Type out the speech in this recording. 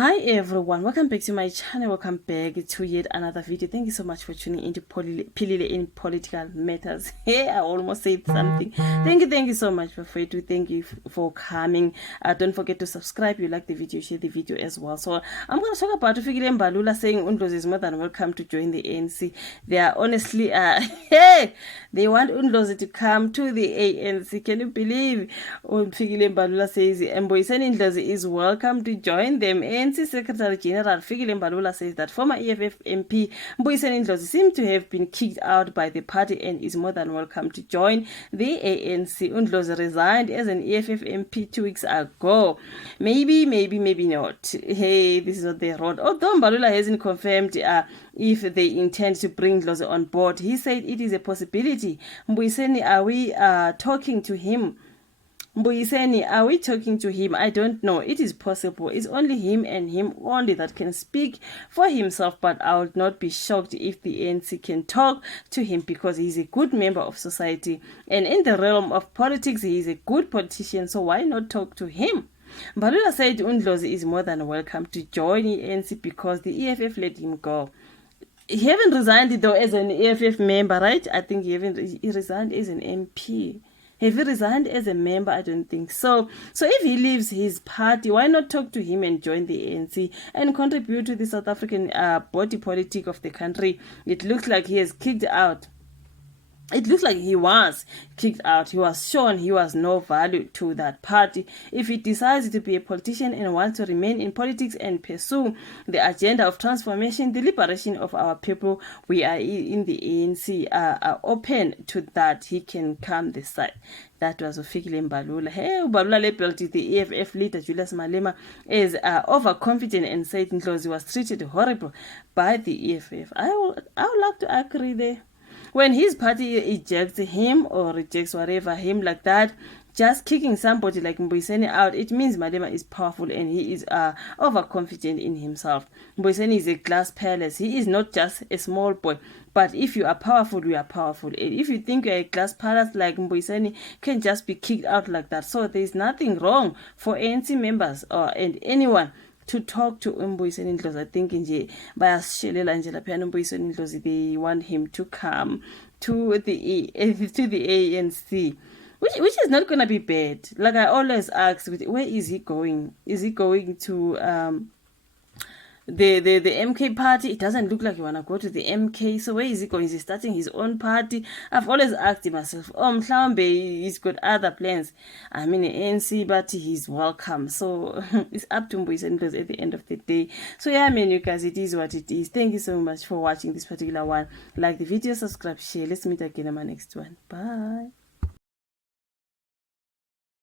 Hi everyone, welcome back to my channel. Welcome back to yet another video. Thank you so much for tuning into Pilile in Political Matters. Hey, I almost said something. Thank you so much for it. Thank you for coming. Don't forget to subscribe. You like the video, share the video as well. So I'm going to talk about Fikile Mbalula saying Undlozi is more than welcome to join the ANC. They are honestly hey, they want Undlozi to come to the ANC. Can you believe Fikile Mbalula says Mbuyiseni Ndlozi is welcome to join them? ANC Secretary General Fikile Mbalula says that former EFF MP Mbuyiseni Ndlozi seems to have been kicked out by the party and is more than welcome to join the ANC. Ndlozi resigned as an EFF MP 2 weeks ago. Maybe not. Hey, this is what they wrote. Although Mbalula hasn't confirmed if they intend to bring Ndlozi on board, he said it is a possibility. Mbuyiseni, are we talking to him? Mbuyiseni, are we talking to him? I don't know. It is possible. It's only him and him only that can speak for himself, but I would not be shocked if the ANC can talk to him because he's a good member of society. And in the realm of politics, he is a good politician, so why not talk to him? Mbalula said Ndlozi is more than welcome to join the ANC because the EFF let him go. He haven't resigned though as an EFF member, right? I think he resigned as an MP. Have he resigned as a member? I don't think so. So if he leaves his party, why not talk to him and join the ANC and contribute to the South African body politic of the country? It looks like he has kicked out. It looks like he was kicked out. He was shown he was no value to that party. If he decides to be a politician and wants to remain in politics and pursue the agenda of transformation, the liberation of our people, we are in the ANC are open to that. He can come this side. That was Fikile Mbalula. Hey, Mbalula labeled the EFF leader Julius Malema is overconfident and said Ndlozi was treated horrible by the EFF. I would like to agree there. When his party ejects him or rejects whatever him like that, just kicking somebody like Mbuyiseni out, it means Malema is powerful and he is overconfident in himself. Mbuyiseni is a glass palace. He is not just a small boy. But if you are powerful, you are powerful. And if you think you're a glass palace like Mbuyiseni, can just be kicked out like that. So there's nothing wrong for ANC members and anyone to talk to Mbuyiseni Ndlozi. I think bayashelela nje lapha Mbuyiseni Ndlozi, they want him to come to the ANC, which is not going to be bad. Like I always ask, where is he going? Is he going to the MK party? It doesn't look like you want to go to the MK. So where is he going? Is he starting his own party? I've always asked myself, mhlawumbe he's got other plans. I mean, ANC, but he's welcome. So it's up to Mbuyiseni Ndlozi at the end of the day. So yeah, I mean, you guys, it is what it is. Thank you so much for watching this particular one. Like the video, subscribe, share. Let's meet again in my next one. Bye.